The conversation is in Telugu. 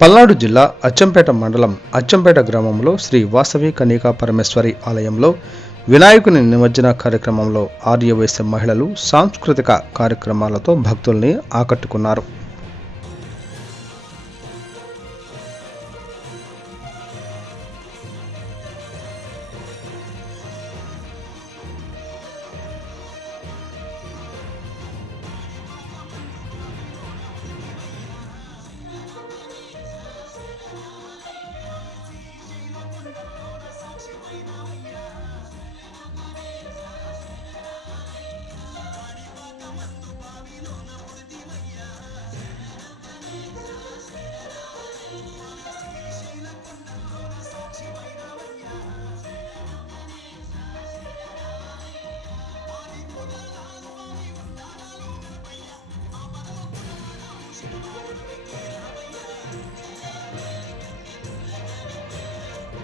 పల్నాడు జిల్లా అచ్చంపేట మండలం అచ్చంపేట గ్రామంలో శ్రీ వాసవి కన్యకా పరమేశ్వరి ఆలయంలో వినాయకుని నిమజ్జన కార్యక్రమంలో ఆర్యవైశ్య మహిళలు సాంస్కృతిక కార్యక్రమాలతో భక్తుల్ని ఆకట్టుకున్నారు.